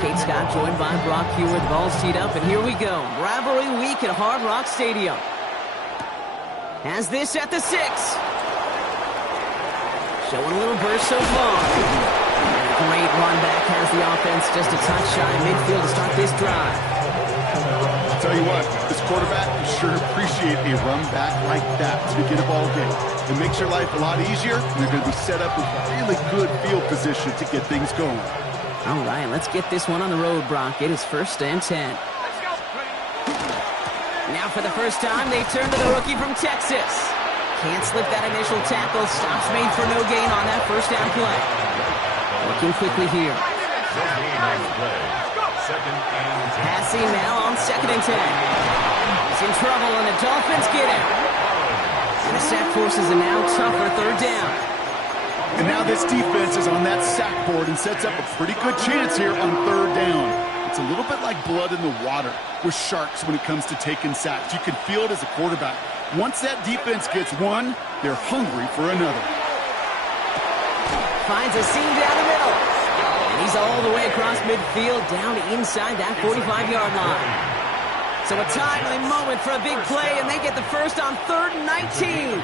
Kate Scott joined by Brock Hewer. The ball's teed up, and here we go. Rivalry week at Hard Rock Stadium. Has this at the 6. Showing a little burst so far. And a great run back has the offense just a touch shy midfield to start this drive. I'll tell you what, this quarterback will sure appreciate a run back like that to begin a ball game. It makes your life a lot easier, and they're going to be set up with really good field position to get things going. All right, let's get this one on the road, Brock. It is 1st and 10. Now for the first time, they turn to the rookie from Texas. Can't slip that initial tackle. Stops made for no gain on that first down play. Looking quickly here. Passing now on 2nd and 10. He's in trouble, and the Dolphins get him. And the sack forces a now tougher 3rd down. And now this defense is on that sack board and sets up a pretty good chance here on 3rd down. It's a little bit like blood in the water with sharks when it comes to taking sacks. You can feel it as a quarterback. Once that defense gets one, they're hungry for another. Finds a seam down the middle. And he's all the way across midfield, down inside that 45-yard line. So a timely moment for a big play, and they get the first on 3rd and 19.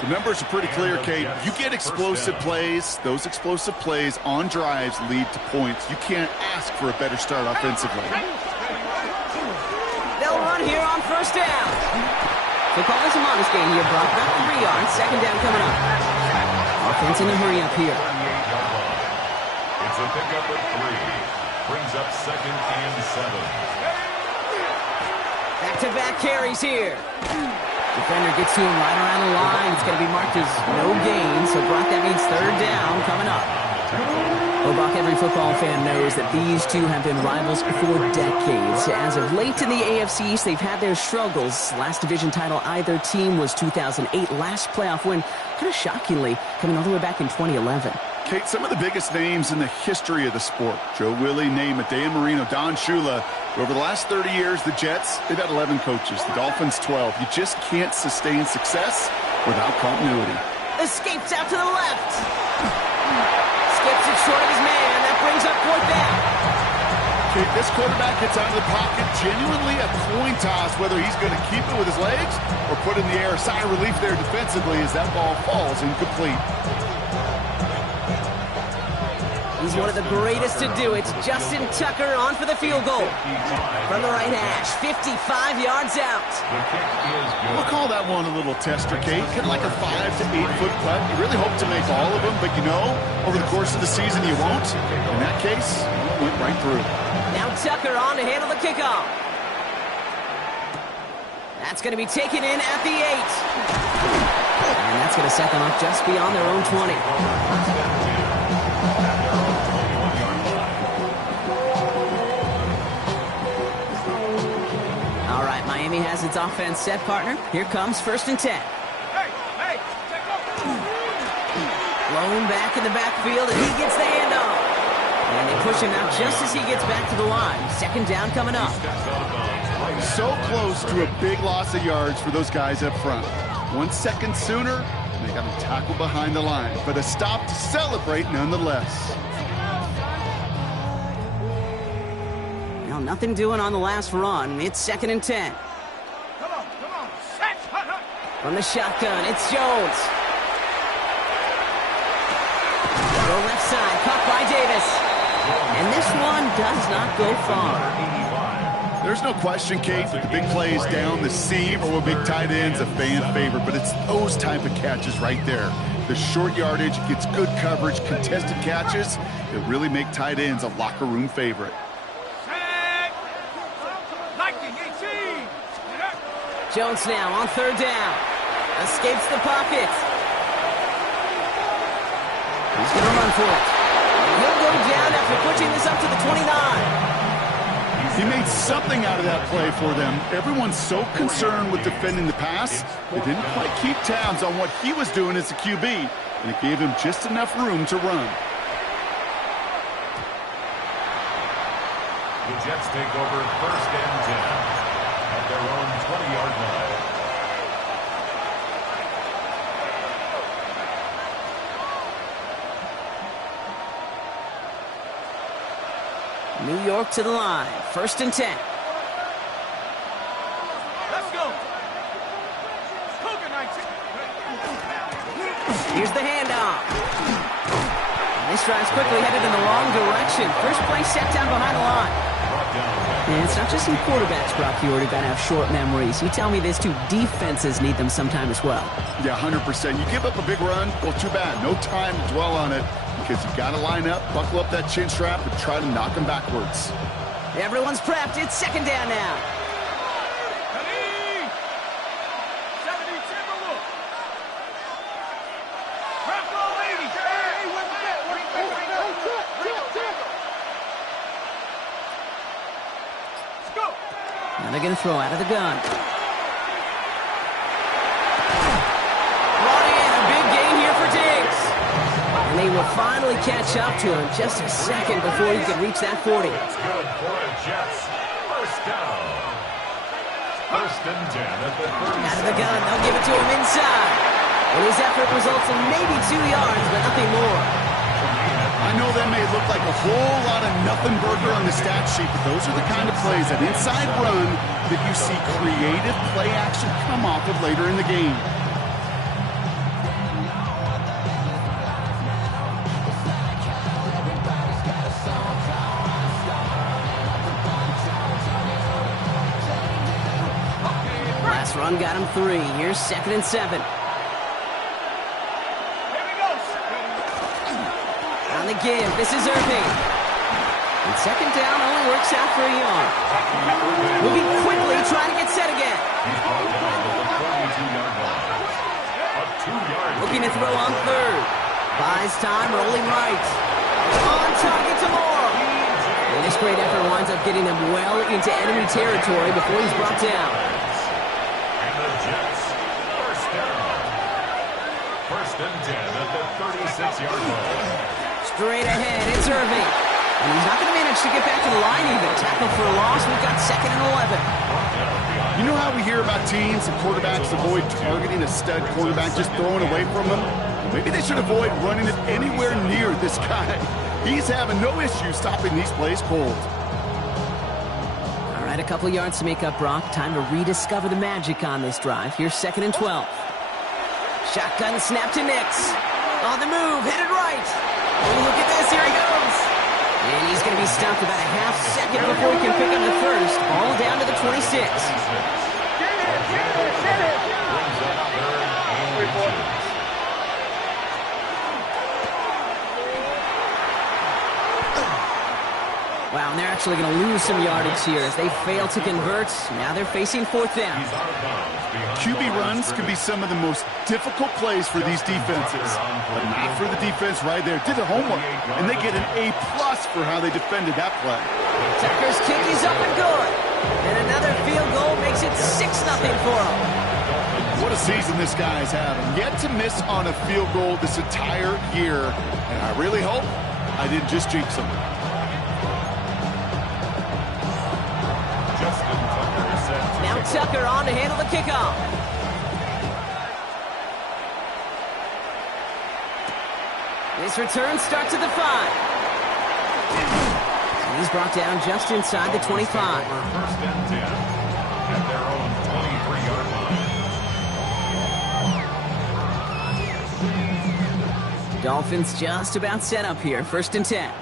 The numbers are pretty clear, Kate. You get explosive plays. Those explosive plays on drives lead to points. You can't ask for a better start offensively. They'll run here on 1st down. So call this a modest gain here, Brock. Not 3 yards. 2nd down coming up. Offense in a hurry up here. It's a pickup of 3. Brings up 2nd and 7. Back-to-back carries here. Defender gets to him right around the line. It's going to be marked as no gain. So, Brock, that means 3rd down coming up. Well, Brock, every football fan knows that these two have been rivals for decades. As of late in the AFC East, they've had their struggles. Last division title either team was 2008. Last playoff win, kind of shockingly, coming all the way back in 2011. Kate, some of the biggest names in the history of the sport. Joe Willie, Namath, Dan Marino, Don Shula. Over the last 30 years, the Jets, they've had 11 coaches. The Dolphins, 12. You just can't sustain success without continuity. Escapes out to the left. Skips it short of his man. That brings up 4th down. Kate, this quarterback gets out of the pocket. Genuinely a coin toss whether he's going to keep it with his legs or put it in the air. A sigh of relief there defensively as that ball falls incomplete. He's one of the greatest to do it. Justin Tucker on for the field goal. From the right hash, 55 yards out. We'll call that one a little tester, Kate. Kind of like a 5 to 8 foot putt. You really hope to make all of them, but you know, over the course of the season you won't. In that case, it went right through. Now Tucker on to handle the kickoff. That's going to be taken in at the 8. And that's going to set them up just beyond their own 20. Miami has its offense set, partner. Here comes 1st and 10. Blown back in the backfield, and he gets the handoff. And they push him out just as he gets back to the line. 2nd down coming up. So close to a big loss of yards for those guys up front. 1 second sooner, and they got to tackle behind the line. But a stop to celebrate nonetheless. Well, nothing doing on the last run. It's 2nd and 10. From the shotgun, it's Jones. Go left side, caught by Davis. And this one does not go far. There's no question, Kate, that the big plays down the seam or with big tight ends a fan favorite, but it's those type of catches right there. The short yardage gets good coverage, contested catches that really make tight ends a locker room favorite. Jones now on 3rd down. Escapes the pocket. He's going to run for it. And he'll go down after pushing this up to the 29. He made something out of that play for them. Everyone's so concerned with defending the pass, they didn't quite keep tabs on what he was doing as a QB, and it gave him just enough room to run. The Jets take over 1st and 10 at their own 20-yard line. New York to the line. 1st and 10. Let's go. Here's the handoff. This drive's quickly headed in the wrong direction. First play set down behind the line. And it's not just some quarterbacks, Brock, you already got to have short memories. You tell me this too, defenses need them sometime as well. Yeah, 100%. You give up a big run, well, too bad. No time to dwell on it because you got to line up, buckle up that chin strap, and try to knock them backwards. Everyone's prepped. It's 2nd down now. Now they're going to throw out of the gun. Brought in a big gain here for Diggs. And they will finally catch up to him just a second before he could reach that 40. It's good for the Jets. First down. 1st and 10 at the 30. Out of the gun. They'll give it to him inside. And his effort results in maybe 2 yards, but nothing more. I know that may look like a whole lot of nothing burger on the stat sheet, but those are the kind of plays, that inside run, that you see creative play action come off of later in the game. Last run got him 3. Here's 2nd and 7. On the give, this is Irving. And 2nd down only works out for a yard. Moving quickly, trying to get set again. Looking to throw on 3rd. Buys time, rolling right. On target to Moore. And this great effort winds up getting him well into enemy territory before he's brought down. And the Jets, 1st down. 1st and 10 at the 36-yard line. Straight ahead, it's Irving. And he's not going to manage to get back to the line even. Tackle for a loss. We've got 2nd and 11. You know how we hear about teams and quarterbacks avoid targeting a stud quarterback, just throwing away from them? Maybe they should avoid running it anywhere near this guy. He's having no issue stopping these plays cold. All right, a couple yards to make up, Brock. Time to rediscover the magic on this drive. Here's 2nd and 12. Shotgun snap to Nix. On the move, headed right. Oh, look at this, here he goes. And he's going to be stopped about a half second before he can pick up the first. Ball down to the 26. Wow, and they're actually going to lose some yardage here as they fail to convert. Now they're facing 4th down. QB runs can be some of the most difficult plays for these defenses, but not for the defense right there. Did the homework, and they get an A+ for how they defended that play. Tucker's kick is up and good. And another field goal makes it 6-0 for him. What a season this guy's having. Yet to miss on a field goal this entire year, and I really hope I didn't just jinx him. Now Tucker on to handle the kickoff. This return starts at the 5. And he's brought down just inside the 25. 1st and 10 at their own 23-yard line. Dolphins just about set up here. 1st and 10.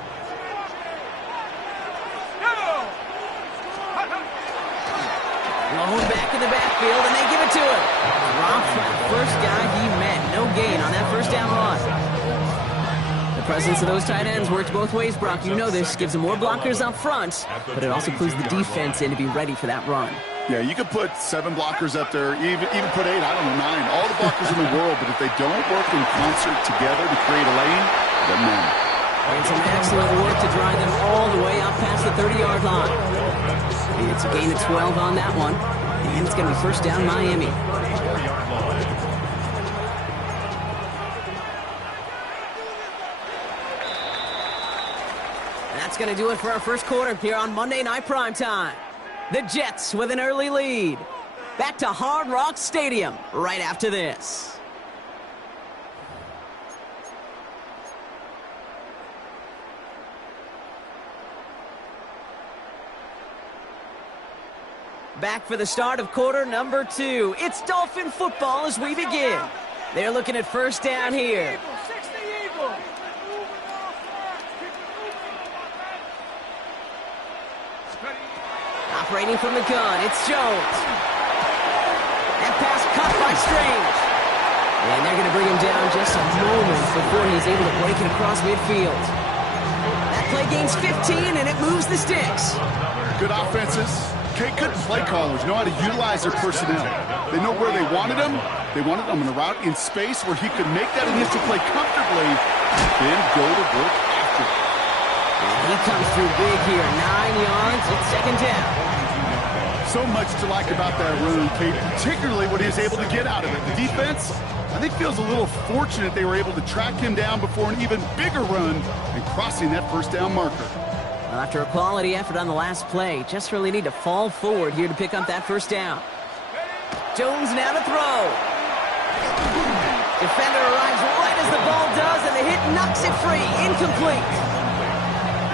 Blown back in the backfield, and they give it to him. Drops by the first guy he met. No gain on that 1st down run. The presence of those tight ends works both ways, Brock. You know this. Gives them more blockers up front, but it also clues the defense in to be ready for that run. Yeah, you could put 7 blockers up there, even put 8, I don't know, 9. All the blockers in the world, but if they don't work in concert together to create a lane, then none. And some excellent work to drive them all the way up past the 30-yard line. And it's a gain of 12 on that one. And it's going to be 1st down Miami. That's going to do it for our first quarter here on Monday Night Primetime. The Jets with an early lead. Back to Hard Rock Stadium right after this. Back for the start of quarter number 2. It's Dolphin football as we begin. They're looking at first down here. Operating from the gun, it's Jones. That pass cut by Strange. And they're going to bring him down just a moment before he's able to break it across midfield. That play gains 15, and it moves the sticks. Good offenses. Good play callers know how to utilize their personnel. They know where they wanted him. They wanted him in a route in space where he could make that initial play comfortably, then go to work after. And he comes through big here. 9 yards. It's second down. So much to like about that run, Kate, particularly what he was able to get out of it. The defense, I think, feels a little fortunate they were able to track him down before an even bigger run and crossing that first down marker. Well, after a quality effort on the last play, just really need to fall forward here to pick up that first down. Jones now to throw. Defender arrives right as the ball does, and the hit knocks it free. Incomplete.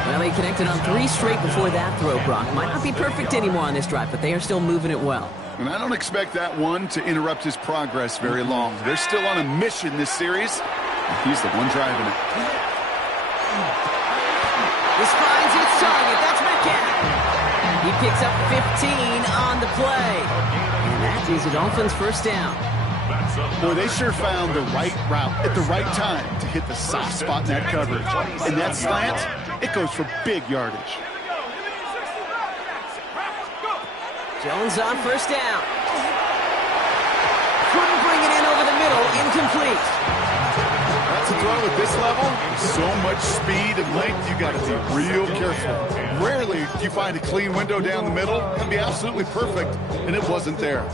Well, he connected on 3 straight before that throw, Brock. Might not be perfect anymore on this drive, but they are still moving it well. And I don't expect that one to interrupt his progress very long. They're still on a mission this series. He's the one driving it. This finds its target. That's Metcalf. He picks up 15 on the play. And that is the Dolphins' first down. Boy, they sure found the right route at the right time to hit the soft spot in that coverage. And that slant, it goes for big yardage. Jones on first down. Couldn't bring it in over the middle. Incomplete. That's a throw at this level. So much speed and length, you got to be real careful. Rarely do you find a clean window down the middle. It can be absolutely perfect, and it wasn't there.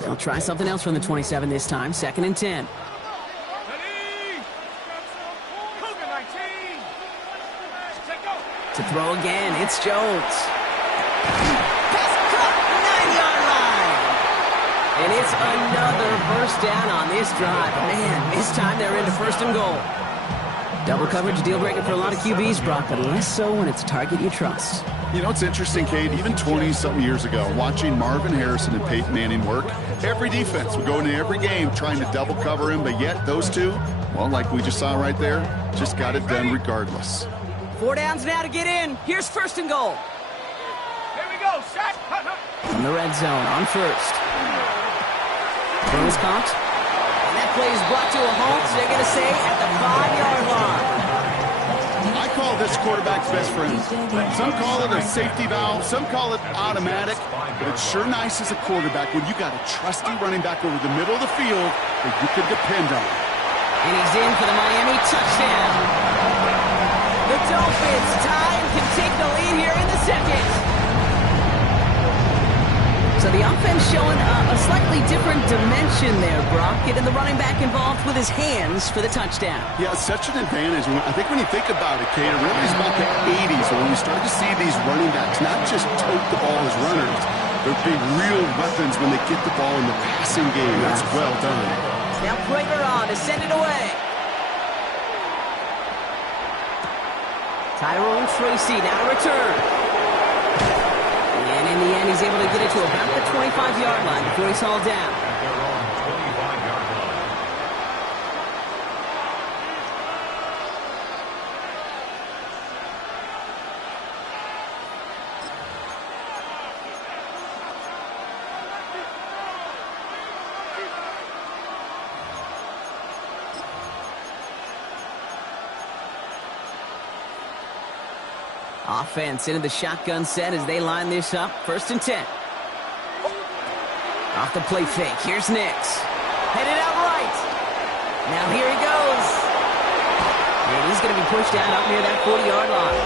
They'll try something else from the 27 this time. 2nd and 10. To throw again, it's Jones. Pass cut, 9-yard line. And it's another first down on this drive. Man, this time they're into 1st and goal. Double coverage deal breaker for a lot of QBs, Brock, but less so when it's a target you trust. You know, it's interesting, Kate, even 20-something years ago, watching Marvin Harrison and Peyton Manning work, every defense would go into every game trying to double cover him, but yet those two, well, like we just saw right there, just got it done regardless. 4 downs now to get in. Here's 1st and goal. Here we go, shot. From the red zone on first. Throws caught. And that play is brought to a halt, so they're going to say at the 5-yard line. I call this quarterback's best friend. Some call it a safety valve, some call it automatic, but it's sure nice as a quarterback when you got a trusty running back over the middle of the field that you can depend on. And he's in for the Miami touchdown. The Dolphins tie and can take the lead here in the second. So the offense showing a slightly different dimension there, Brock. Getting the running back involved with his hands for the touchdown. Yeah, such an advantage. I think when you think about it, Kate, it really is about the 80s when we start to see these running backs not just tote the ball as runners, but be real weapons when they get the ball in the passing game. That's well done. Now Prager on to send it away. Tyrone Tracy now to return. And in the end, he's able to get it to about the 25-yard line before he's hauled down. Offense into the shotgun set as they line this up. 1st and 10. Off the play fake. Here's Nix. Headed out right. Now here he goes. And he's going to be pushed down up near that 40-yard line.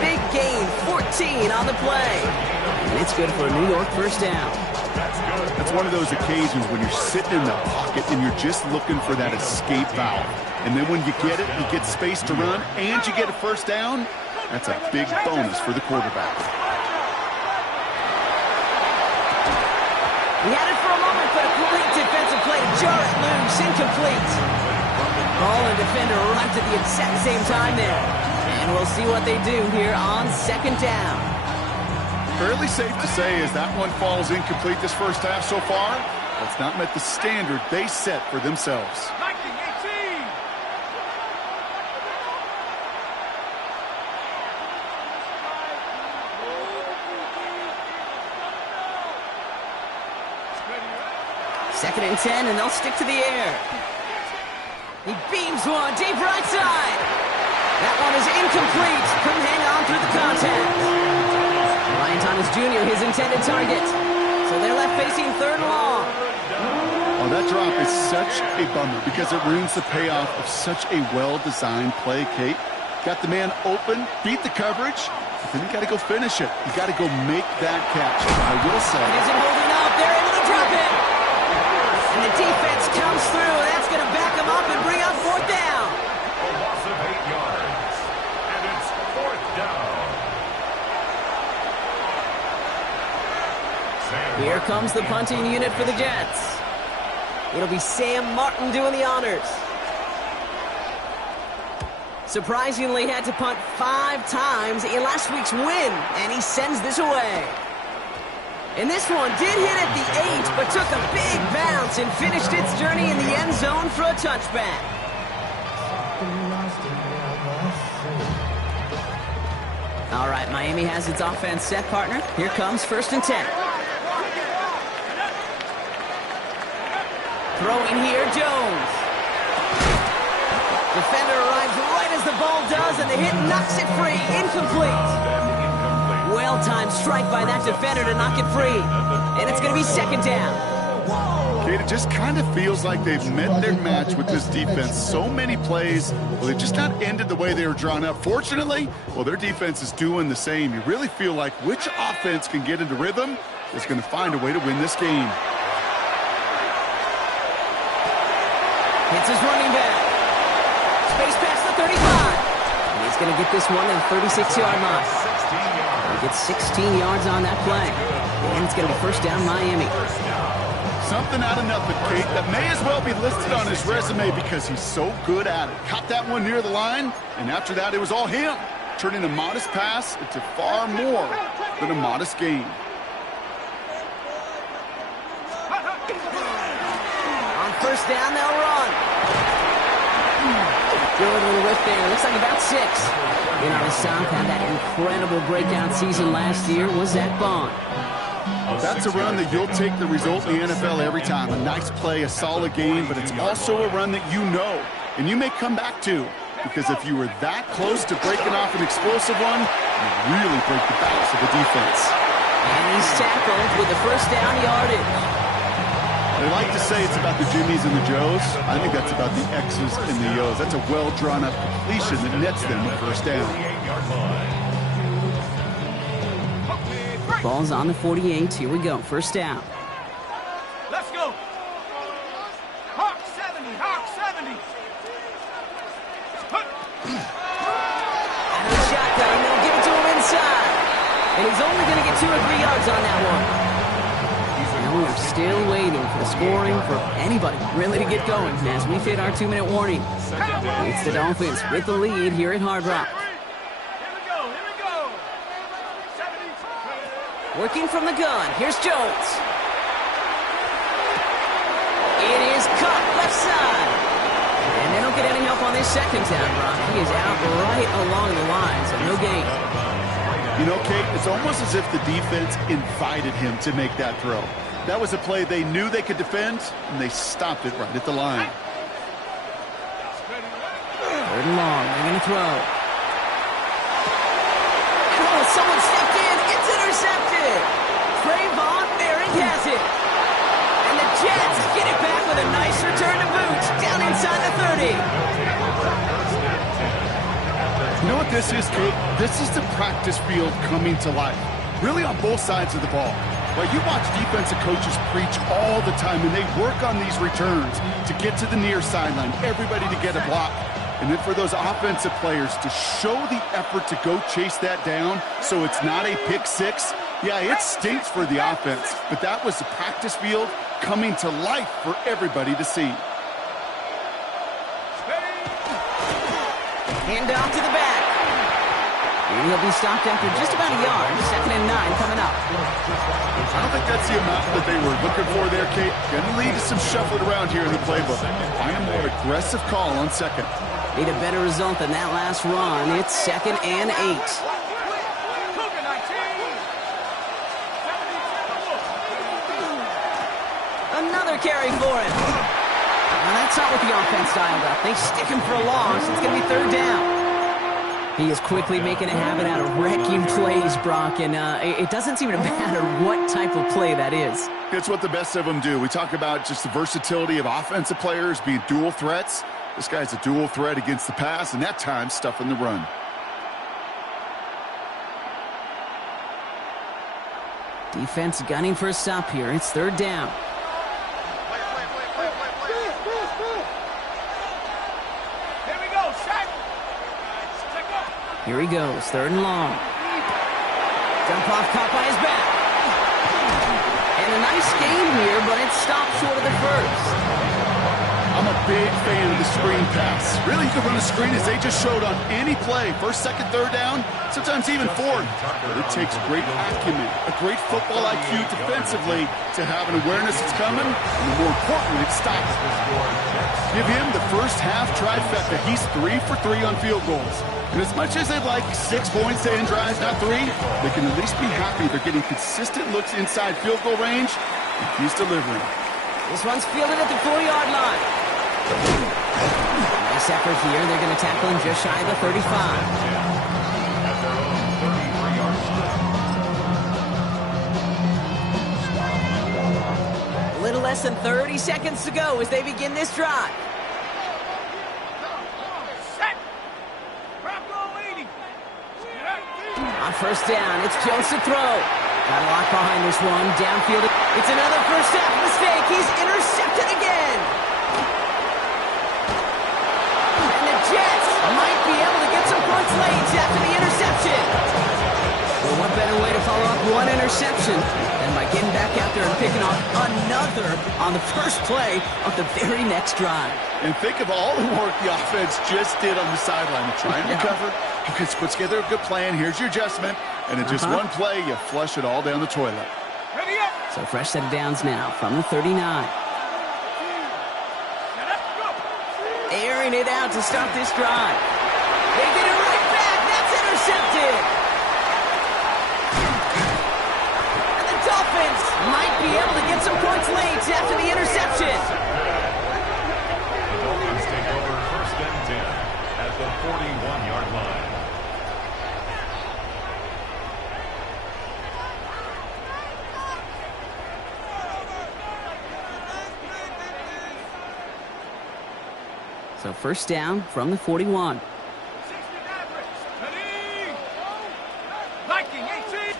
Big gain, 14 on the play. And it's good for a New York first down. That's one of those occasions when you're sitting in the pocket and you're just looking for that escape valve. And then when you get it, you get space to run, and you get a first down. That's a big bonus for the quarterback. He had it for a moment, but a great defensive play to jar it loose, incomplete. Ball and defender arrived at the exact same time there. And we'll see what they do here on 2nd down. Fairly safe to say as that one falls incomplete this first half so far, that's not met the standard they set for themselves. 19-18. Second and 10, and they'll stick to the air. He beams one deep right side. That one is incomplete. Couldn't hang on through the contact. Ryan Thomas Jr., his intended target. So they're left facing third and long. Oh, that drop is such a bummer because it ruins the payoff of such a well-designed play, Kate. Got the man open, beat the coverage, but then you got to go finish it. You got to go make that catch. I will say. It isn't holding up. They're able to drop it. And the defense comes through. That's going to back them up and bring up fourth down. A loss of 8 yards. And it's fourth down. Here comes the punting unit for the Jets. It'll be Sam Martin doing the honors. Surprisingly had to punt 5 times in last week's win, and he sends this away. And this one did hit at the 8, but took a big bounce and finished its journey in the end zone for a touchback. All right, Miami has its offense set, partner. Here comes first and 10. Throwing here, Jones. Defender arrives right as the ball does, and the hit knocks it free. Incomplete. Well-timed strike by that defender to knock it free. And it's going to be second down. Kate, it just kind of feels like they've met their match with this defense. So many plays, well, they've just not ended the way they were drawn up. Fortunately, well, their defense is doing the same. You really feel like which offense can get into rhythm is going to find a way to win this game. Hits his running back. Space past the 35. And he's going to get this one at the 36-yard line. He gets 16 yards on that play. And it's going to be first down Miami. Something out of nothing, Kate, that may as well be listed on his resume because he's so good at it. Caught that one near the line, and after that, it was all him. Turning a modest pass into far more than a modest gain. On first down, they'll run. Good little whip there. Looks like about 6. In on the South, had that incredible breakout season last year was Zach Bond. That's a run that you'll take the result in the NFL every time. A nice play, a solid game, but it's also a run that you know and you may come back to, because if you were that close to breaking off an explosive one, you really break the balance of the defense. And he's tackled with the first down yardage. They like to say it's about the Jimmies and the Joes. I think that's about the X's and the O's. That's a well-drawn-up completion that nets them a first down. Ball's on the 48. Here we go. First down. Let's go. Hawk 70. Hawk 70. Out of the shotgun. They'll give it to him inside. And he's only going to get 2 or 3 yards on that one. And we're still waiting for the scoring for anybody really to get going as we hit our 2-minute warning. It's the Dolphins with the lead here at Hard Rock. Working from the gun. Here's Jones. It is cut left side. And they don't get any help on this second down, Brock. He is out right along the line, so no gain. You know, Kate, it's almost as if the defense invited him to make that throw. That was a play they knew they could defend, and they stopped it right at the line. Third and long. They're going to throw. Oh, someone stepped in. It's intercepted. Trayvon Merrick has it. And the Jets get it back with a nice return to boot. Down inside the 30. You know what this is, Kate? This is the practice field coming to life. Really on both sides of the ball. Well, you watch defensive coaches preach all the time, and they work on these returns to get to the near sideline, everybody to get a block. And then for those offensive players to show the effort to go chase that down so it's not a pick six. Yeah, it stinks for the offense, but that was the practice field coming to life for everybody to see. Hand off to the back. And he'll be stopped after just about a yard. 2nd and 9 coming up. I don't think that's the amount that they were looking for there, Kate. Gonna lead to some shuffling around here in the playbook. Find a more aggressive call on 2nd. Need a better result than that last run. It's 2nd and 8. Cougar 19. Another carry for him. Now that's not what the offense dialed up. They stick him for a loss. It's going to be 3rd down. He is quickly making a habit out of wrecking plays, Brock, and it doesn't seem to matter what type of play that is. It's what the best of them do. We talk about just the versatility of offensive players being dual threats. This guy's a dual threat against the pass, and that time stuffing the run. Defense gunning for a stop here. It's 3rd down. Here we go, Shaq. Check up. Here he goes, 3rd and long. Jump off, caught by his back. And a nice gain here, but it stopped short of the first. I'm a big fan of the screen pass. Really, you can run a screen as they just showed on any play. 1st, 2nd, 3rd down, sometimes even 4th. But it takes great acumen, a great football IQ defensively to have an awareness it's coming, and more importantly, to stop it. Give him the first half trifecta. He's 3 for 3 on field goals. And as much as they'd like 6 points to end drives, not 3, they can at least be happy they're getting consistent looks inside field goal range, and he's delivering. This one's fielded at the 4-yard line. Nice effort here. They're going to tackle him just shy of the 35. A little less than 30 seconds to go as they begin this drive. Set. Bronco 80. On 1st down, it's Jones to throw. Got a lock behind this one. Downfield. It's another first half mistake. He's intercepted again. And the Jets might be able to get some points late after the interception. Well, what better way to follow up one interception than by getting back out there and picking off another on the first play of the very next drive. And think of all the work the offense just did on the sideline to try and recover. Okay, let's put together a good plan. Here's your adjustment. And in just one play, you flush it all down the toilet. Ready up. So fresh set of downs now from the 39. Airing it out to start this drive. They get it right back. That's intercepted. And the Dolphins might be able to get some points late after the interception. The Dolphins take over 1st and 10 at the 41-yard line. So 1st down from the 41. 60 Ready. Viking 18.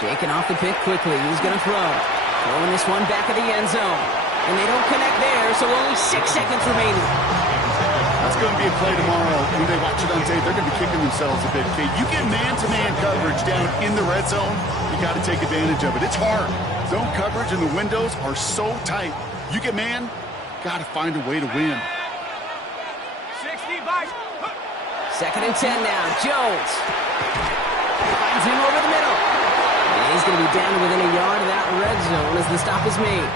Shaking off the pick quickly. He's going to throw. Throwing this one back of the end zone. And they don't connect there, so only 6 seconds remaining. That's going to be a play tomorrow. When they watch it on tape, they're going to be kicking themselves a bit. Okay, you get man-to-man coverage down in the red zone, you got to take advantage of it. It's hard. Zone coverage and the windows are so tight. You get man, got to find a way to win. 60 Viking. 2nd and 10 now. Jones finds him over the middle. And he's going to be down within a yard of that red zone as the stop is made.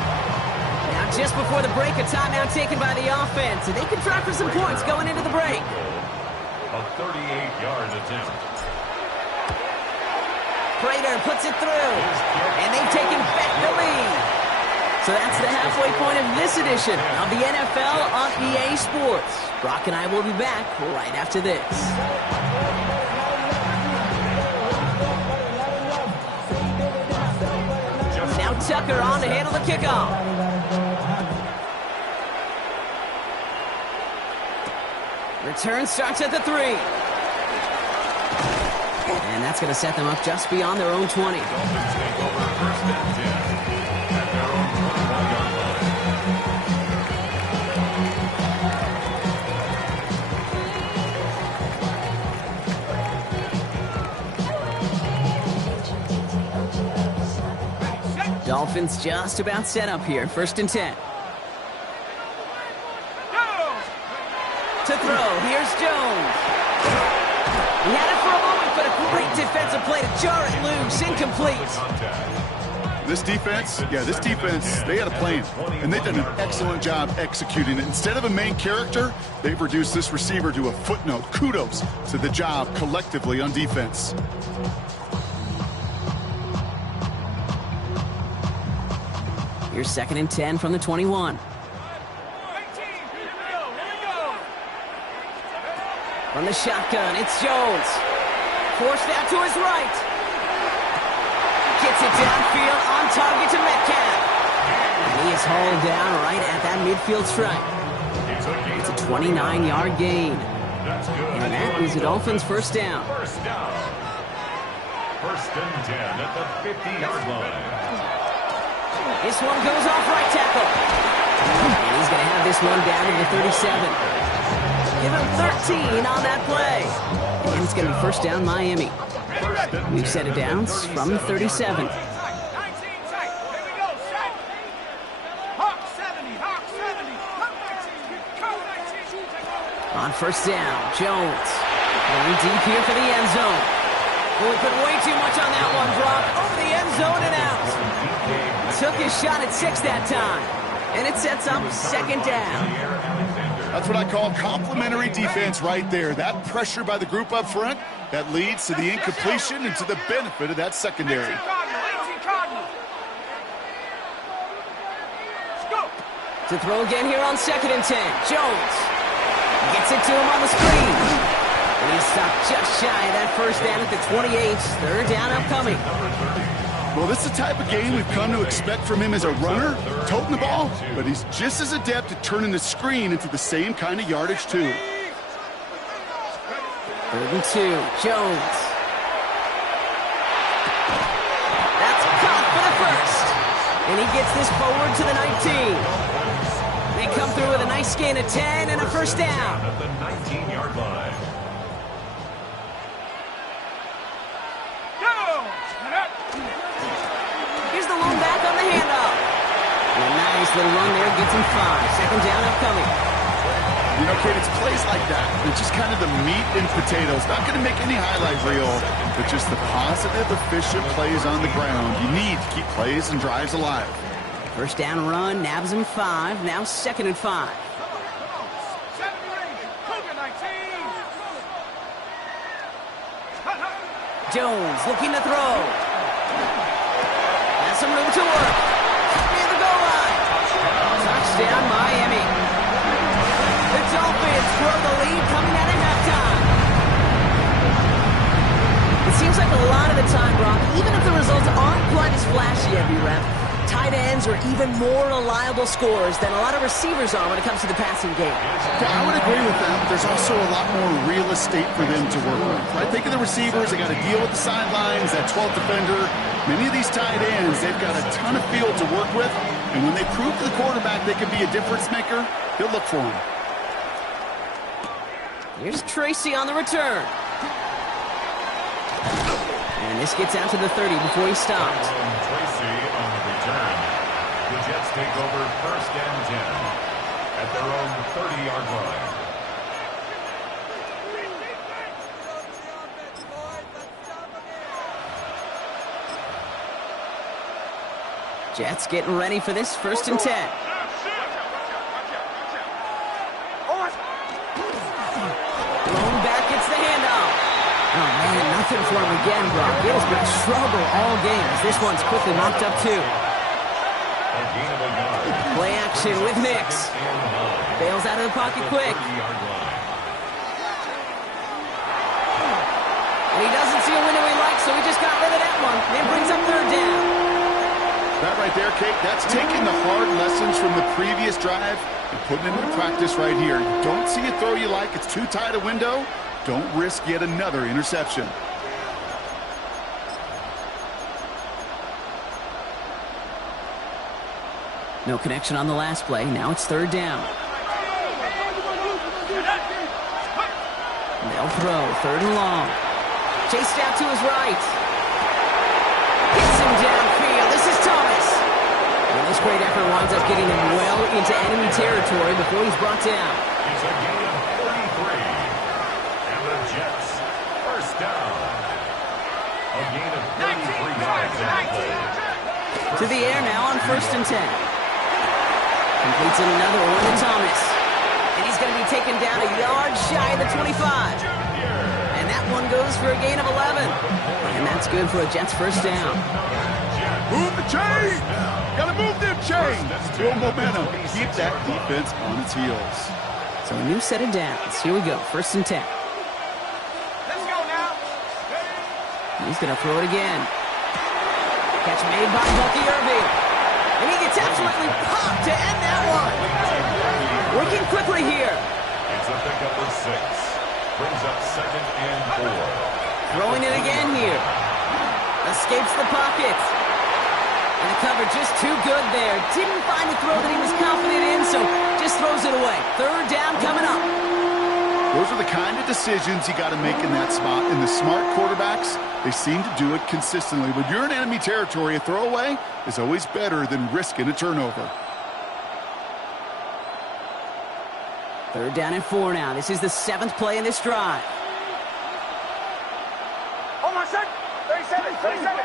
Now just before the break, a timeout taken by the offense. And they can try for some points going into the break. A 38-yard attempt. Prater puts it through. And they've taken back the lead. So that's the halfway point of this edition of the NFL on EA Sports. Brock and I will be back right after this. Now Tucker on to handle the kickoff. Return starts at the 3. And that's going to set them up just beyond their own 20. Dolphins take over 1st and 10 at their own 41-yard Set. Dolphins just about set up here. 1st and 10. Go. To throw, here's Jones. He had it for a moment a play to jar it loose. Incomplete. This defense, they had a plan, and they've done an excellent job executing it. Instead of a main character, they've reduced this receiver to a footnote. Kudos to the job collectively on defense. Here's 2nd and 10 from the 21. From the shotgun, it's Jones. Forced out to his right. Gets it downfield, on target to Metcalf. And he is hauled down right at that midfield stripe. It's a 29-yard gain. And that is the Dolphins' first down. First and 10 at the 50-yard line. This one goes off right tackle. And he's going to have this one down to the 37. Give him 13 on that play. And it's going to be first down Miami. We've set it down from the 37. On first down, Jones going deep here for the end zone. Well, he put way too much on that one, Brock. Over the end zone and out. Took his shot at 6 that time. And it sets up second down. That's what I call complementary defense right there. That pressure by the group up front, that leads to the incompletion and to the benefit of that secondary. To throw again here on 2nd and 10. Jones gets it to him on the screen. And he's stopped just shy of that first down at the 28. Third down upcoming. Well, this is the type of game we've come to expect from him as a runner, toting the ball, but he's just as adept at turning the screen into the same kind of yardage, too. 3rd and 2, Jones. That's caught for the first. And he gets this forward to the 19. They come through with a nice gain of 10 and a first down. At the 19-yard line. Here's the lone back on the handoff. And a nice little run there gets him 5. Second down upcoming. You know, Kate, it's plays like that. It's just kind of the meat and potatoes. Not going to make any highlight reel, but just the positive, efficient plays on the ground. You need to keep plays and drives alive. First down run, nabs him 5. Now 2nd and 5. Jones looking to throw. Has some room to work. Near the goal line. Touchdown, Miami. The Dolphins grow the lead coming out of halftime. It seems like a lot of the time, Brock, even if the results aren't quite as flashy every rep, tight ends are even more reliable scorers than a lot of receivers are when it comes to the passing game. Yeah, I would agree with that, but there's also a lot more real estate for them to work with. Right? Think of the receivers. They got to deal with the sidelines, that 12th defender. Many of these tight ends, they've got a ton of field to work with, and when they prove to the quarterback they can be a difference maker, he'll look for him. Here's Tracy on the return. And this gets out to the 30 before he stopped. Tracy on the return. The Jets take over first and 10 at their own 30-yard line. Jets getting ready for this first and 10. Thrown back, gets the handoff. Oh, man, nothing for him again, Brock. It has been a struggle all game as this one's quickly knocked up too. Play action with Nix. Bails out of the pocket quick. And he doesn't see a window he likes, so he just got rid of that one. And brings up third down. That right there, Kate, that's taking the hard lessons from the previous drive and putting it into practice right here. You don't see a throw you like, it's too tight a window. Don't risk yet another interception. No connection on the last play. Now it's third down. They'll throw. Third and long. Chased out to his right. Hits him downfield. This is Thomas. And this great effort winds up getting him well into enemy territory before he's brought down. It's a gain of 33. And the Jets, first down. A gain of 33 yards on the play. To the air now on 1st and 10. Completes another one to Thomas. And he's going to be taken down a yard shy of the 25. And that one goes for a gain of 11. And that's good for a Jets first down. Move the chains! Gotta move them chains! Build momentum. Keep that defense on its heels. So a new set of downs. Here we go, 1st and 10. Let's go now. He's going to throw it again. Catch made by Bucky Irving. And he gets absolutely popped to end that one. Working quickly here. It's a pickup of 6. Brings up 2nd and 4. Throwing it again here. Escapes the pocket. And the cover just too good there. Didn't find the throw that he was confident in, so just throws it away. 3rd down coming up. Those are the kind of decisions you got to make in that spot. And the smart quarterbacks, they seem to do it consistently. When you're in enemy territory, a throwaway is always better than risking a turnover. 3rd down and 4 now. This is the 7th play in this drive. Hold on, set. 37, 37.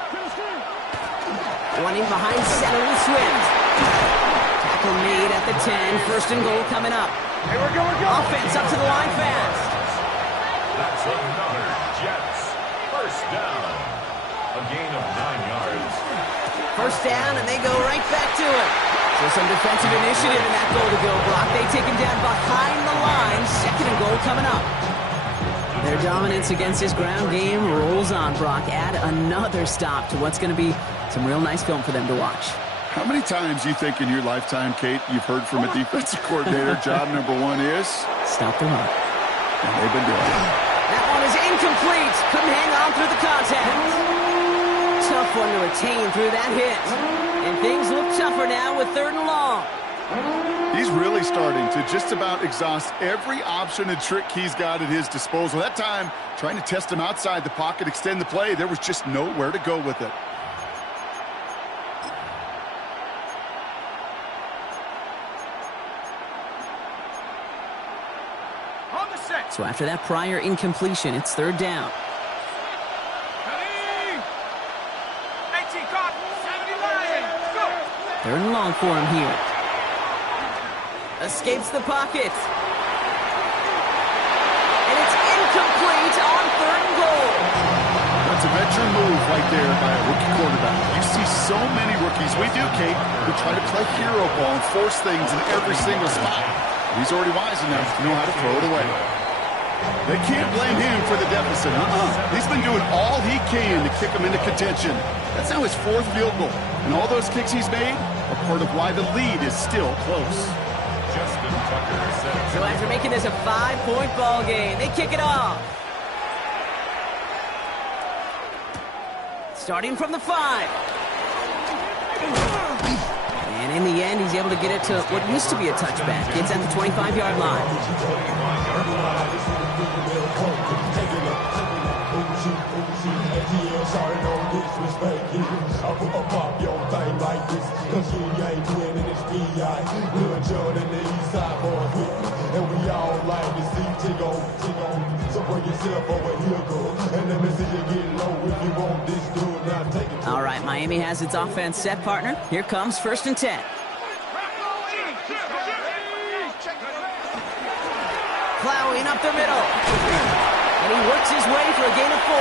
Running behind center with Swift. Tackle made at the 10. 1st and goal coming up. Here we go, Offense up to the line fast. That's another Jets first down. A gain of 9 yards. 1st down, and they go right back to it. So some defensive initiative in that goal-to-go block. They take him down behind the line. 2nd and goal coming up. Their dominance against this ground game rolls on, Brock. Add another stop to what's going to be some real nice film for them to watch. How many times do you think in your lifetime, Kate, you've heard from a defensive coordinator, job number 1 is? Stop the run. And they've been doing it. That one is incomplete. Couldn't hang on through the contact. Tough one to retain through that hit. And things look tougher now with 3rd and long. He's really starting to just about exhaust every option and trick he's got at his disposal. That time, trying to test him outside the pocket, extend the play, there was just nowhere to go with it. On the set. So after that prior incompletion, it's 3rd down. Ready. 18 caught. 70 line. Go. 3rd and long for him here. Escapes the pocket. And it's incomplete on 3rd and goal. That's a veteran move right there by a rookie quarterback. You see so many rookies, we do, Kate, who try to play hero ball and force things in every single spot. He's already wise enough to know how to throw it away. They can't blame him for the deficit. He's been doing all he can to kick them into contention. That's now his 4th field goal. And all those kicks he's made are part of why the lead is still close. Justin Tucker sets So after making this a 5-point ball game, they kick it off. Starting from the 5. And in the end, he's able to get it to what used to be a touchback. It's at the 25-yard line. All right, Miami has its offense set, partner. Here comes 1st and 10. Plowing up the middle. And he works his way for a gain of 4.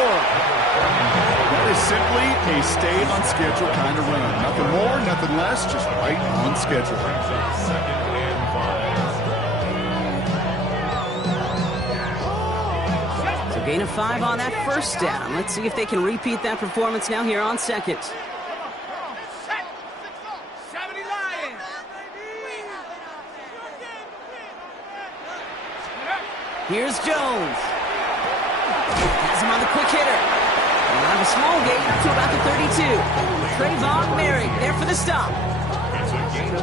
That is simply a stay-on-schedule kind of run. Nothing more, nothing less, just right on schedule. 2nd and 5. So gain of 5 on that 1st down. Let's see if they can repeat that performance now here on 2nd. Set. 70 line. Here's Jones. Has him on the quick hitter. And on a small gain up to about the 32. Trayvon Merrick there for the stop.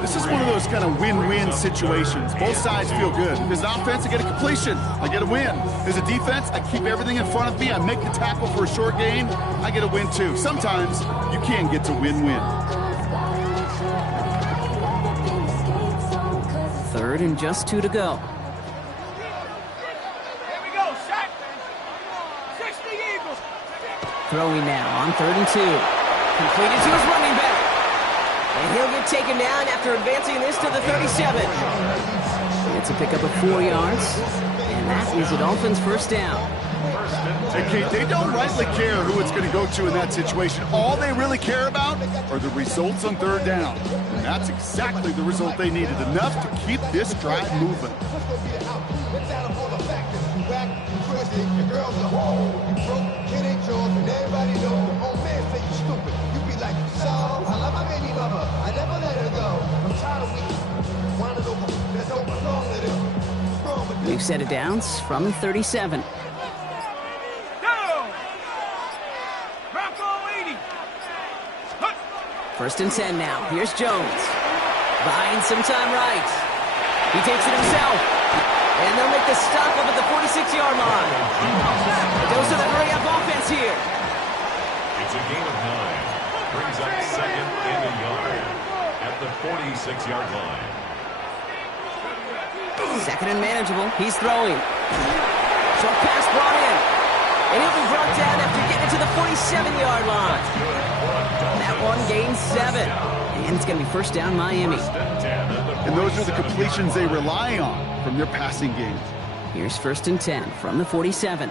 This is one of those kind of win-win situations. Both sides feel good. As an offense, I get a completion. I get a win. As a defense, I keep everything in front of me. I make the tackle for a short gain. I get a win, too. Sometimes you can get to win-win. 3rd and just 2 to go. Here we go, set. 60 Eagles. throwing now on 3rd and 2. Completed to his running back. And he'll get taken down after advancing this to the 37. It's a pickup of 4 yards. And that is a Dolphins first down. Okay, they don't rightly care who it's going to go to in that situation. All they really care about are the results on 3rd down. And that's exactly the result they needed. Enough to keep this drive moving. We've set it downs from the 37. First and 10 now. Here's Jones. Buying some time right. He takes it himself. And they'll make the stop up at the 46-yard line. It goes to the hurry-up offense here. It's a gain of 9. Brings up 2nd and a yard at the 46-yard line. 2nd and manageable. He's throwing. Short pass brought in. And he'll be brought down after getting it to the 47-yard line. That one gains 7. And it's going to be first down Miami. And those are the completions they rely on from their passing game. Here's 1st and 10 from the 47.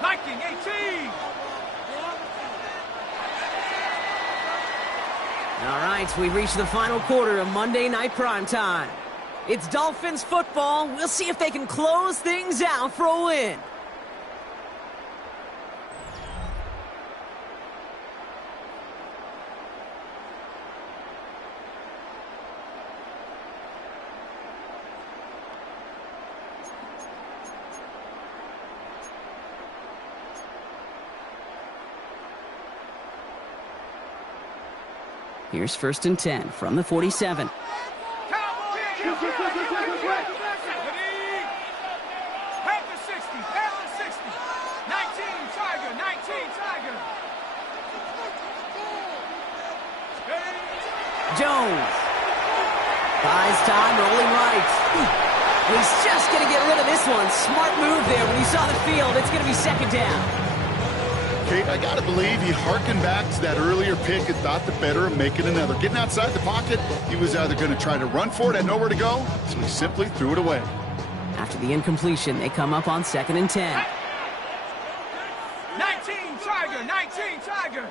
Liking 18. All right, we've reached the final quarter of Monday Night Primetime. It's Dolphins football. We'll see if they can close things out for a win. Here's 1st and 10 from the 47. Jones buys time, rolling right. He's just going to get rid of this one. Smart move there. When you saw the field, it's going to be 2nd down. Kate, I got to believe he harkened back to that earlier pick and thought the better of making another. Getting outside the pocket, he was either going to try to run for it, had nowhere to go, so he simply threw it away. After the incompletion, they come up on 2nd and 10. 19 Tiger, 19 Tiger.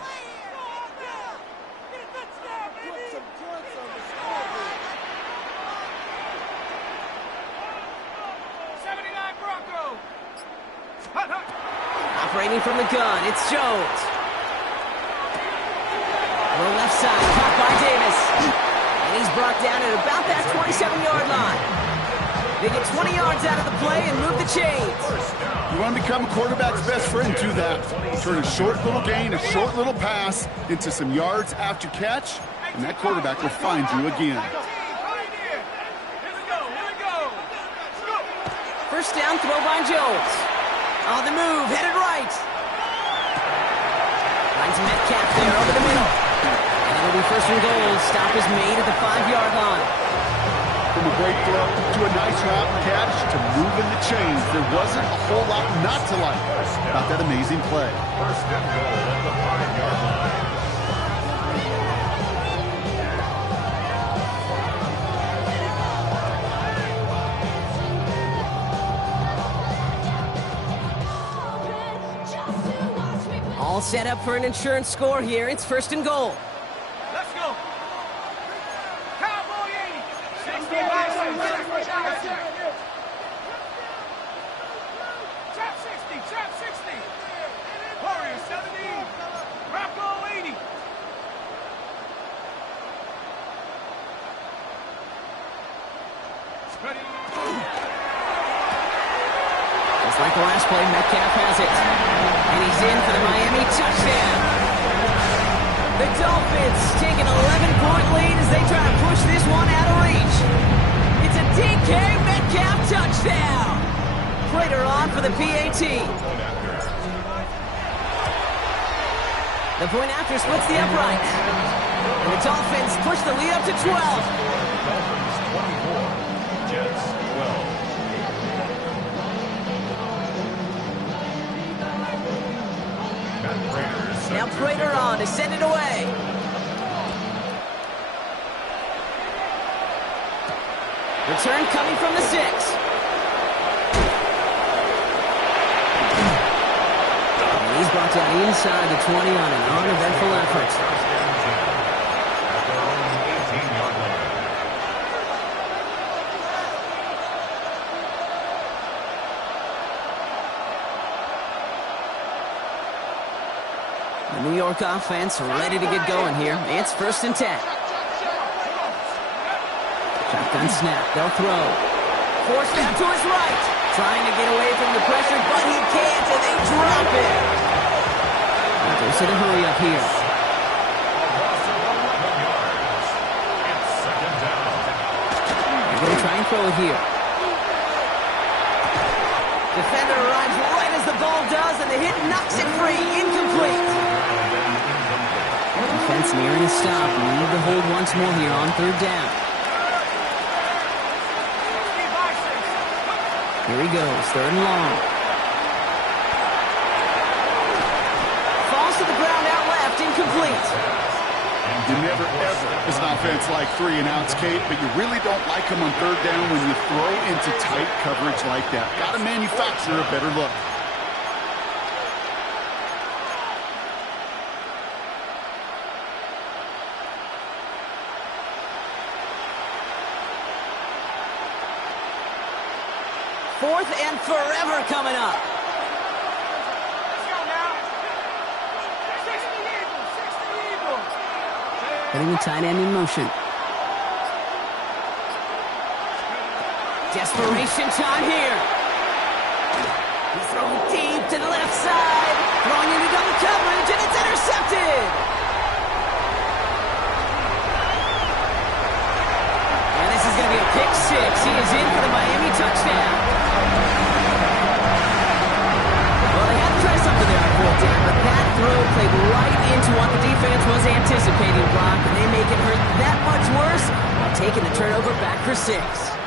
79 Bronco. Operating from the gun, it's Jones. The left side, caught by Davis. And he's brought down at about that 27-yard line. They get 20 yards out of the play and move the chains. You want to become a quarterback's best friend, do that. Turn a short little gain, a short little pass into some yards after catch, and that quarterback will find you again. First down throw by Jones. On the move, headed right. Finds Metcalf there over the middle. And it'll be 1st and goal. Stop is made at the 5-yard line. From a great throw to a nice route catch to moving the chains, there wasn't a whole lot not to like about that amazing play. 1st and goal at the 5-yard line. All set up for an insurance score here. It's 1st and goal. Let's go. Cowboy 80. 65. Trap 60. Trap 60. Warrior 70. Bronco 80. Ready. Just like the last play, Metcalf has it. And he's in for the Miami touchdown. The Dolphins take an 11-point lead as they try to push this one out of reach. It's a DK Metcalf touchdown. Prater on for the PAT. The point after splits the upright. And the Dolphins push the lead up to 12. Dolphins 24, Jets 12. Now Prater on to send it away. Return coming from the 6. And he's brought down inside the 20 on an uneventful effort. The New York offense ready to get going here. It's 1st and 10. Shotgun snap. They'll throw. Forced out to his right. Trying to get away from the pressure, but he can't, and they drop it. There's a hurry up here. They're going to try and throw it here. Defender arrives right as the ball does, and the hit knocks it free. Incomplete. Defense nearing a stop. Need to hold once more here on 3rd down. Here he goes, 3rd and long. Falls to the ground out left, incomplete. You never, ever, as an offense, like 3 and outs, Kate, but you really don't like them on 3rd down when you throw into tight coverage like that. Got to manufacture a better look. Fourth and forever coming up. Let's go now. 60 Eagles. Putting the tight end in motion. Desperation time here. He's throwing deep to the left side. Throwing into double coverage, and it's intercepted. And this is going to be a pick 6. He is in for the Miami touchdown. But that throw played right into what the defense was anticipating, Brock, and they make it hurt that much worse while taking the turnover back for 6.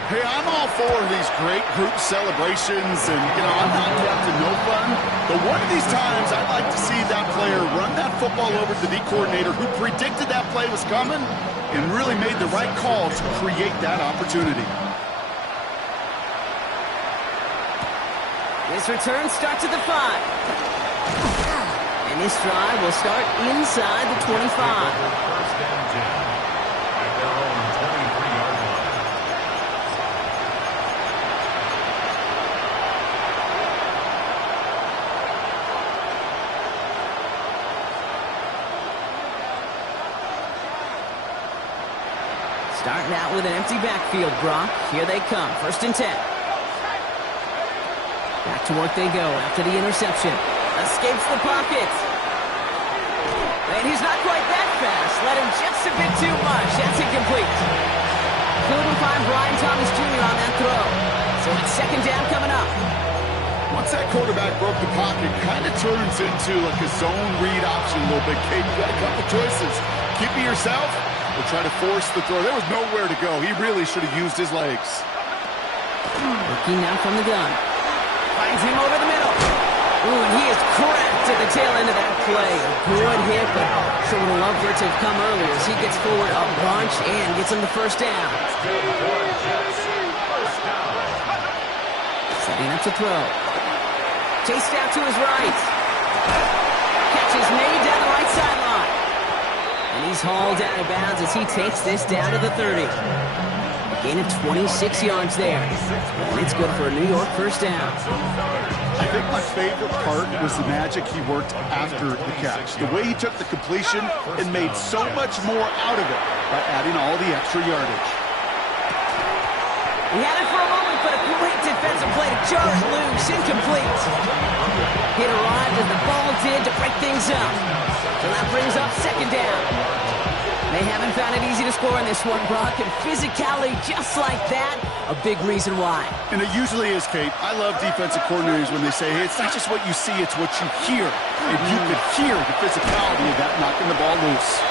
Hey, I'm all for these great group celebrations, and, I'm not to no fun, but one of these times I'd like to see that player run that football over to the D coordinator who predicted that play was coming and really made the right call to create that opportunity. This return starts at the 5. And this drive will start inside the 25. 1st and 10 at their own 23-yard line. Starting out with an empty backfield, Brock. Here they come. 1st and 10. Back to work they go after the interception. Escapes the pocket. And he's not quite that fast. Let him just a bit too much. That's incomplete. Couldn't find Brian Thomas Jr. on that throw. So it's 2nd down coming up. Once that quarterback broke the pocket, kind of turns into like a zone read option a little bit. Kate, you got a couple choices. Keep it yourself or try to force the throw. There was nowhere to go. He really should have used his legs. Looking now from the gun. Finds him over the middle. Ooh, and he is cracked at the tail end of that play. A good hit, but sure would have loved for it to have come earlier as he gets forward a bunch and gets him the 1st down. Setting up to throw. Chased out to his right. Catch is made down the right sideline. And he's hauled out of bounds as he takes this down to the 30. A gain of 26 yards there. And it's good for a New York 1st down. I think my favorite part was the magic he worked after the catch. The way he took the completion and made so much more out of it by adding all the extra yardage. He had it for a moment, but a great defensive play to jar it loose. Incomplete. Hit arrived as the ball did to break things up. So that brings up 2nd down. They haven't found it easy to score in this one, Brock, and physicality just like that, a big reason why. And it usually is, Kate. I love defensive coordinators when they say, hey, it's not just what you see, it's what you hear. And you could hear the physicality of that knocking the ball loose.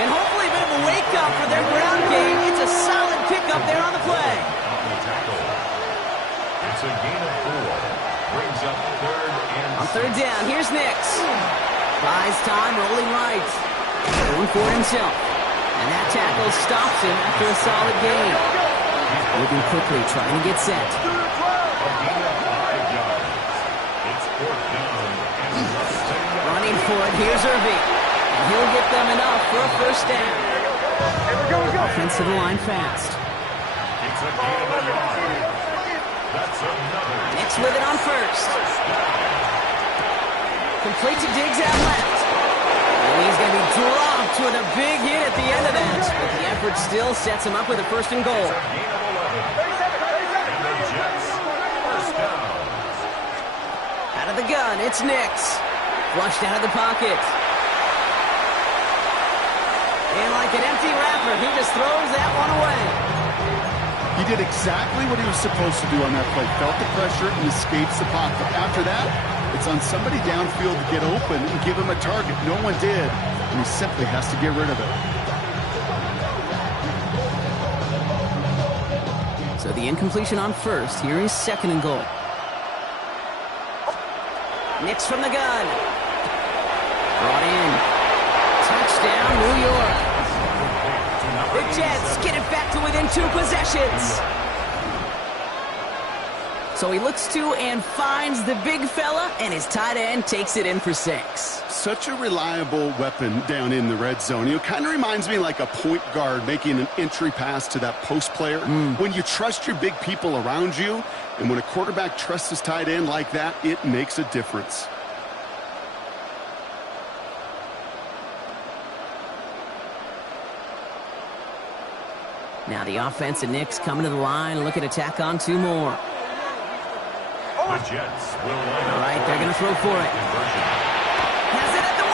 And hopefully a bit of a wake-up for their ground game. It's a solid pickup there on the play. It's a gain of 4. Brings up 3rd and On third down, here's Nix. Buys time, rolling right. Going for it himself. And that tackle stops him after a solid gain. Moving quickly, trying to get set. Running for it, here's Irving. And he'll get them enough for a first down. Offensive line fast. It's a gain of a yard. That's another. Nix with it on first. Complete to Diggs out left. And he's going to be dropped with a big hit at the end of that. But the effort still sets him up with a first and goal. Gain of 11. And the Jets, first down. Out of the gun, it's Nix. Flushed out of the pocket. And like an empty wrapper, he just throws that one away. He did exactly what he was supposed to do on that play. Felt the pressure and escapes the pocket. After that, it's on somebody downfield to get open and give him a target. No one did, and he simply has to get rid of it. So the incompletion on first. Here is second and goal. Nix from the gun. Brought in. Touchdown, New York. The Jets get it back to within 2 possessions. So he looks to and finds the big fella, and his tight end takes it in for 6. Such a reliable weapon down in the red zone. It kind of reminds me like a point guard making an entry pass to that post player. When you trust your big people around you, and when a quarterback trusts his tight end like that, it makes a difference. Now the offense and Nix coming to the line, looking to tack on 2 more. The Jets will line up. All right, they're going to throw for it. Has it at the 1.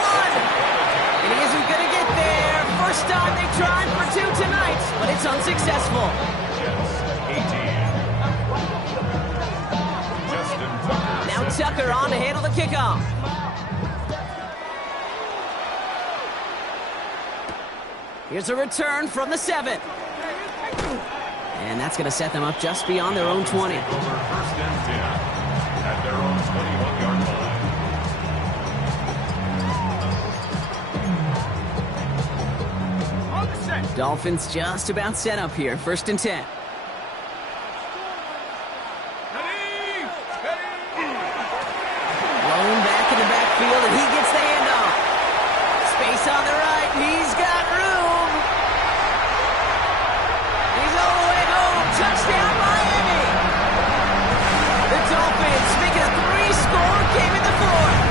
And he isn't going to get there. First time they tried for 2 tonight, but it's unsuccessful. Jets, 18. Justin Tucker. Now Tucker on to handle the kickoff. Here's a return from the 7. And that's going to set them up just beyond their own 20. Over first and 10 at their own 21-yard line. On the set. Dolphins just about set up here. First and 10. Blown back in the backfield, and he gets the handoff. Space on the right, and he's got room. He's all the way home. Touchdown, Miami. The Dolphins make it a 3-score game in the 4th.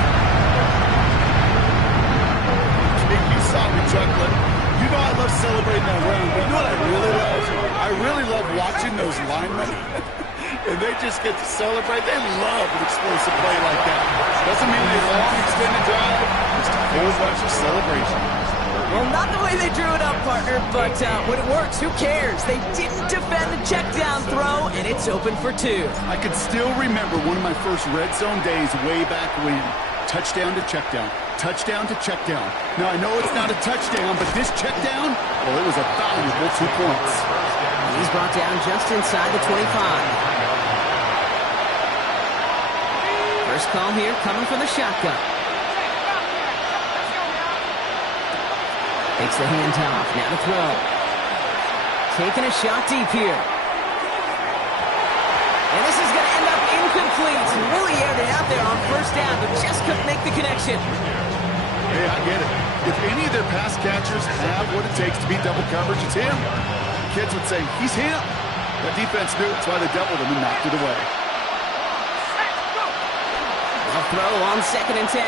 You saw me chuckling. You know I love celebrating that run, but you know what I really love? I really love watching those linemen. And they just get to celebrate. They love an explosive play like that. Doesn't mean they long extended drive. Just a whole bunch of celebration. Well, not the way they drew it up, partner, but when it works, who cares? They didn't defend the check down throw, and it's open for 2. I can still remember one of my first red zone days way back when. Touchdown to check down. Touchdown to check down. Now, I know it's not a touchdown, but this check down, well, it was a valuable 2 points. And he's brought down just inside the 25. First call here coming from the shotgun. Takes the handoff. Now to throw. Taking a shot deep here. And this is going to end up incomplete. Really aired it out there on first down, but just couldn't make the connection. Hey, I get it. If any of their pass catchers have what it takes to beat double coverage, it's him. Kids would say, he's him. The defense knew, that's why they doubled him and knocked it away. A throw on second and 10.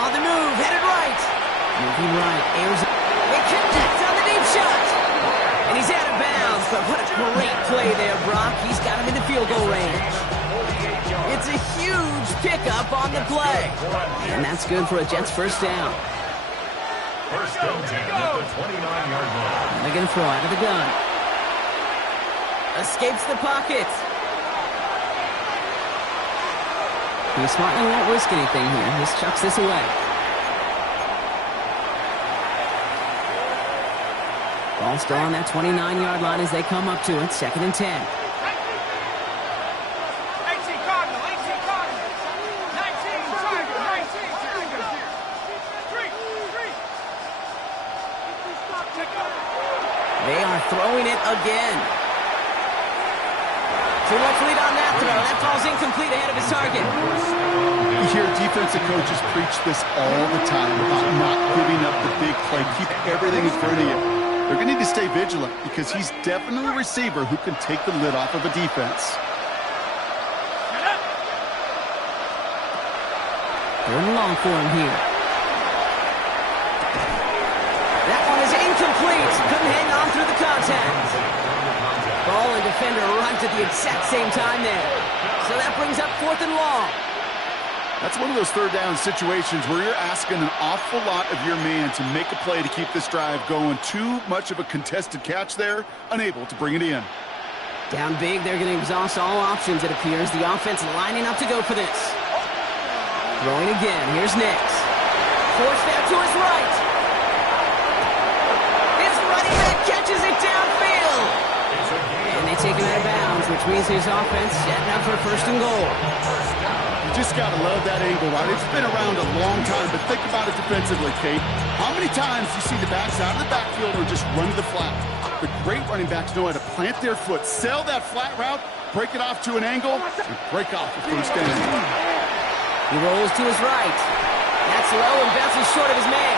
On the move, headed right. Moving right, airs it. They connect on the deep shot. And he's out of bounds, but what a great play there, Brock. He's got him in the field goal range. It's a huge pickup on the play. And that's good for a Jets first down. First and 10 at the 29-yard line. And they're going to throw out of the gun. Escapes the pocket. He smartly won't risk anything here. Just chucks this away. Ball still on that 29-yard line as they come up to it. Second and 10. 18 Cardinal, 19 Charge. throwing it again. Too much lead on that throw. That ball's incomplete ahead of his target. You hear defensive coaches preach this all the time about not giving up the big play. Keep everything in front of you. They're going to need to stay vigilant because he's definitely a receiver who can take the lid off of a defense. Third and long for him here. That one is incomplete. Couldn't hang on through the contact. Ball and defender right at the exact same time there. So that brings up 4th and long. That's one of those third down situations where you're asking an awful lot of your man to make a play to keep this drive going. Too much of a contested catch there, unable to bring it in. Down big, they're going to exhaust all options, it appears. The offense lining up to go for this. Throwing again, here's Nix. Forced out to his right. His running back catches it downfield. And they take him out of bounds, which means his offense setting up for 1st and goal. You just got to love that angle, right? It's been around a long time, but think about it defensively, Kate. How many times do you see the backs out of the backfield or just run to the flat? The great running backs know how to plant their foot, sell that flat route, break it off to an angle, and break off the 1st down. He rolls to his right. That's low and bounces short of his man.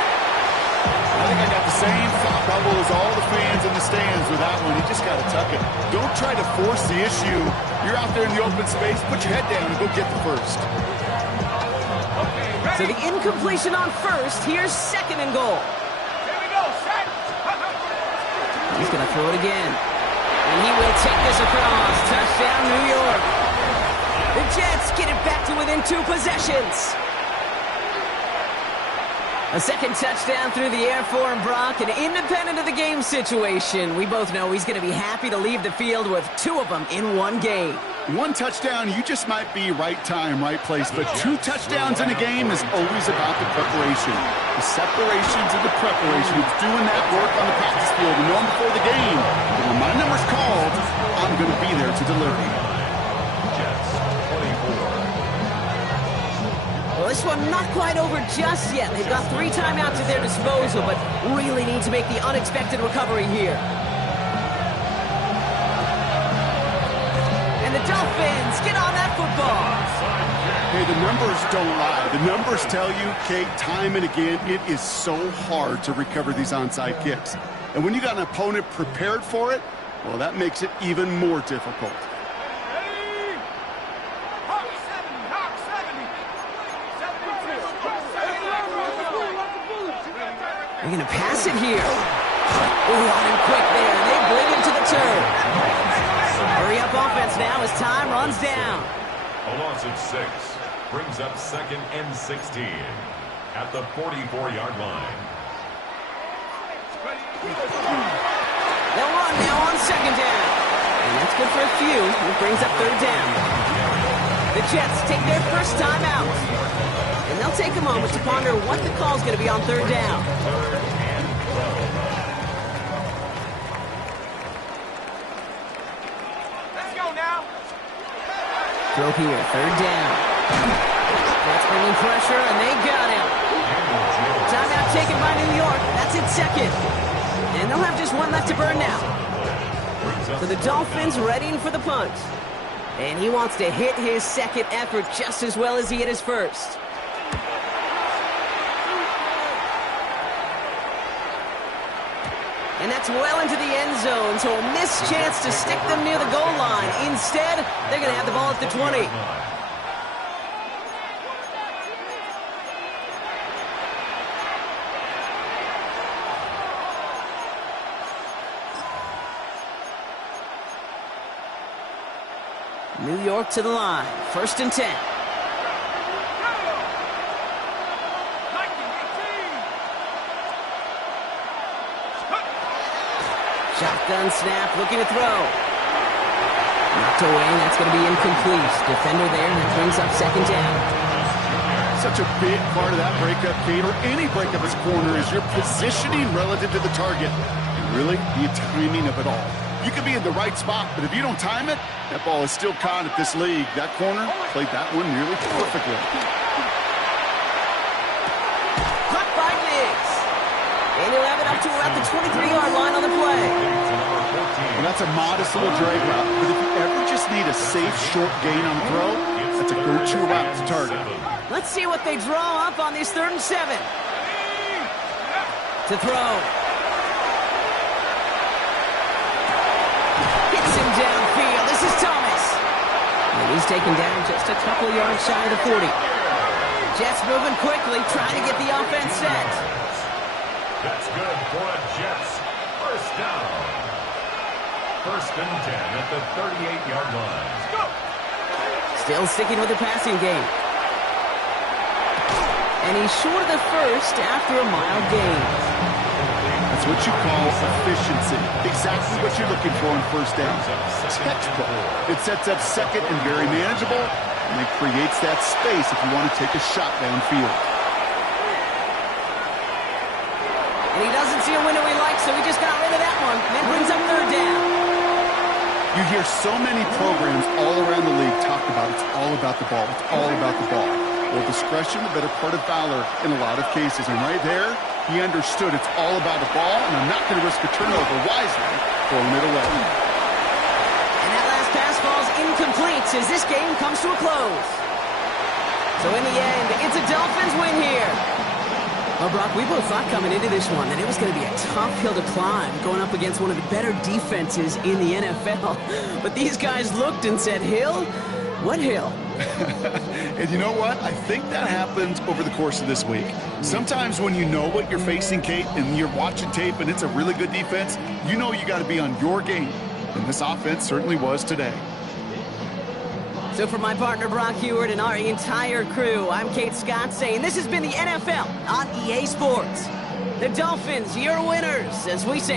I think I got the same thought bubble as all the fans in the stands with that one. You just got to tuck it. Don't try to force the issue. You're out there in the open space. Put your head down and go get the first. So the incompletion on 1st. Here's 2nd and goal. Here we go, set. He's going to throw it again. And he will take this across. Touchdown, New York. The Jets get it back to within 2 possessions. A second touchdown through the air for him, Brock, and independent of the game situation, we both know he's going to be happy to leave the field with 2 of them in one game. 1 touchdown, you just might be right time, right place, but 2 touchdowns in a game is always about the preparation. The separations of the preparation. It's doing that work on the practice field and knowing before the game. And when my number's called, I'm going to be there to deliver. Well, this one not quite over just yet. They've got 3 timeouts at their disposal, but really need to make the unexpected recovery here. And the Dolphins get on that football. Hey, the numbers don't lie. The numbers tell you, Kate, time and again, it is so hard to recover these onside kicks. And when you got an opponent prepared for it, well, that makes it even more difficult. They're going to pass it here. Ooh, on him quick there. They bring him to the turf. Hurry up offense now as time runs down. A loss of 6 brings up 2nd and 16 at the 44-yard line. They'll run now on 2nd down. And that's good for a few. It brings up 3rd down. The Jets take their first time out. And they'll take a moment to ponder what the call's going to be on 3rd down. Let's go now. Throw here, 3rd down. That's bringing pressure, and they got him. Timeout taken by New York. That's its 2nd. And they'll have just 1 left to burn now. So the Dolphins readying for the punt. And he wants to hit his 2nd effort just as well as he hit his 1st. And that's well into the end zone, so a missed chance to stick them near the goal line. Instead, they're going to have the ball at the 20. New York to the line, 1st and 10. Shotgun snap, looking to throw. Knocked away, that's going to be incomplete. Defender there, that brings up 2nd down. Such a big part of that breakup, Kate, or any breakup as corner, is your positioning relative to the target. And really, the timing of it all. You could be in the right spot, but if you don't time it, that ball is still caught at this league. That corner played that one nearly perfectly. Caught by Diggs. And he'll have it up to about the 23-yard line on the play. Well, that's a modest little drag route, but if you ever just need a safe, short gain on the throw, that's a go-to route to target. Let's see what they draw up on this 3rd and 7. To throw. Hits him downfield. This is Thomas. And he's taken down just a couple yards shy of the 40. Jets moving quickly, trying to get the offense set. That's good for a Jets first down. 1st and 10 at the 38-yard line. Still sticking with the passing game. And he's short of the first after a mild gain. That's what you call efficiency. Exactly what you're looking for on first down. Textbook. It sets up second and very manageable, and it creates that space if you want to take a shot downfield. And he doesn't see a window he likes, so he just got rid of that one. And that brings up 3rd down. You hear so many programs all around the league talk about it's all about the ball. It's all about the ball. Well, discretion, the better part of valor in a lot of cases. And right there, he understood it's all about the ball, and I'm not going to risk a turnover wisely, throwing it away. And that last pass falls incomplete as this game comes to a close. So in the end, it's a Dolphins win here. Well, Brock, we both thought coming into this one that it was going to be a tough hill to climb going up against one of the better defenses in the NFL. But these guys looked and said, Hill? What hill? And you know what? I think that happens over the course of this week. Sometimes when you know what you're facing, Kate, and you're watching tape and it's a really good defense, you know you got to be on your game. And this offense certainly was today. So for my partner Brock Huard and our entire crew, I'm Kate Scott saying this has been the NFL on EA Sports. The Dolphins, your winners, as we say